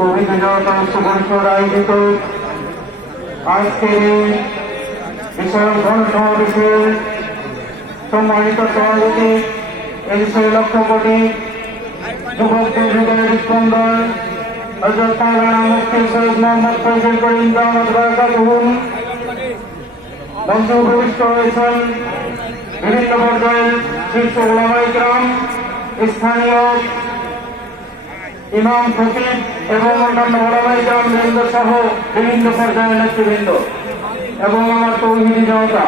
তৌহিদ জনতা উচ্চ পরিষদ আয়োজিত আজকে বিশাল গণসমাবেশে সম্মানিত সভাপতি এই সেই লক্ষ কোটি যুবকদের হৃদয়ের স্পন্দন, হজরত মাওলানা মুফতি সৈয়দ মোহাম্মদ ফজল করিম দামাদ বারাকাতুহুম মঞ্চে উপবিষ্ট হয়েছেন বিভিন্ন পর্যায়ের শীর্ষ স্থানীয় ইমাম ফকির এবং অন্যান্য ওলামাই গ্রাম বৃন্দ সহ বিভিন্ন পর্যায়ের নেতৃবৃন্দ এবং আমার তৌহিদি জনতা।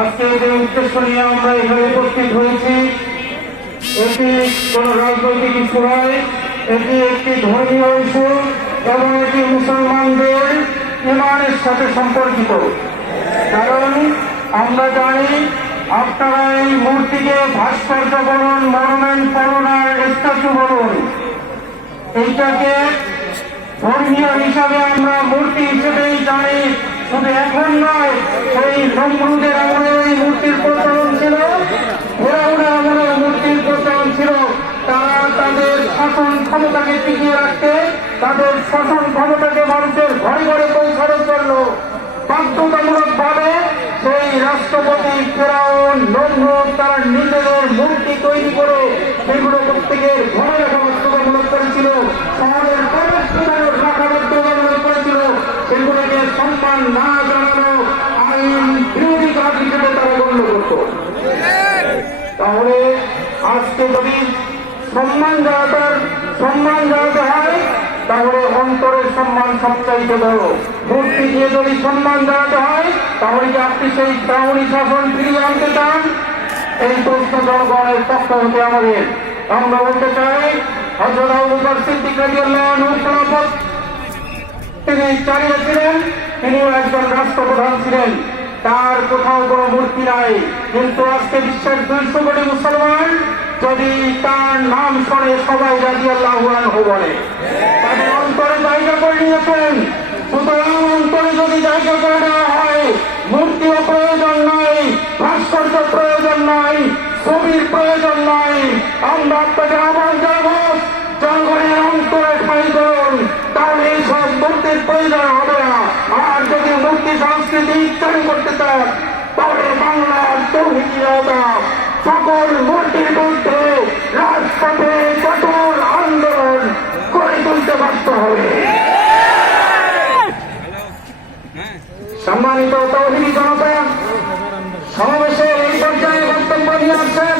আজকে যে উদ্দেশ্য নিয়ে আমরা এখানে উপস্থিত হয়েছি, এটি কোন রাজনৈতিক ইস্যু নয়, এটি একটি ধর্মীয় ইস্যু এবং এটি মুসলমানদের ইমানের সাথে সম্পর্কিত। কারণ আমরা জানি আপনারা এই মূর্তিকে ভাস্কর্য বলুন মনুমেন্ট বলুন আর স্ট্যাচু বলুন এইটাকে ধর্মীয় হিসাবে আমরা মূর্তি হিসেবেই জানি, শুধু এখন নয়, সেই নমরুদের আমলে এই মূর্তির প্রচলন ছিল। ফেরাউনের আমলে মূর্তির প্রচলন ছিল। তারা তাদের শাসন ক্ষমতাকে টিকিয়ে রাখতে, তাদের শাসন ক্ষমতাকে মানুষের ঘরে ঘরে পৌঁছানোর জন্য বাধ্যতামূলক ভাবে সেই রাষ্ট্রপতি ফেরাউন নমরুদ তারা নিজেদের মূর্তি তৈরি করে সেগুলো প্রত্যেকের ঘরে আজকে যদি সম্মান জানাতার সম্মান জানাতে হয় তাহলে অন্তরের সম্মান সবচাইতে বড়। মূর্তি দিয়ে যদি সম্মান জানাতে হয় তাহলে কি আপনি সেই গ্রামী শাসন ফিরিয়ে আনতে চান? এই প্রশ্ন জনগণের পক্ষ হতে আমাদের। আমরা বলতে চাই হজরত আবু বকর সিদ্দিক তিনি চালিয়েছিলেন তিনিও একজন রাষ্ট্রপ্রধান ছিলেন। তার কোথাও কোনো মূর্তি নাই। কিন্তু আজকে বিশ্বের দুইশো কোটি মুসলমান যদি তার নাম শোনে সবাই রাজি আল্লাহ বলে, তাদের অন্তরে জায়গা করে নিয়েছেন। সুতরাং অন্তরে যদি জায়গা করে দেওয়া হয়, মূর্তিও প্রয়োজন নাই, ভাস্কর্য প্রয়োজন নাই, ছবির প্রয়োজন নাই। আমরা আপনাকে আহ্বান জানাব জনগণের অন্তরে ঠাই করুন, তাহলে এই সব মূর্তির প্রয়োজন হবে না। আর যদি মূর্তি সংস্কৃতি ইচ্ছারি করতে চান, তাহলে বাংলার তৌহিদিয়তা হবে। সম্মানিত তৌহিনী জনতা সমাবেশের এই পর্যায়ে বক্তব্য দিয়ে আসছেন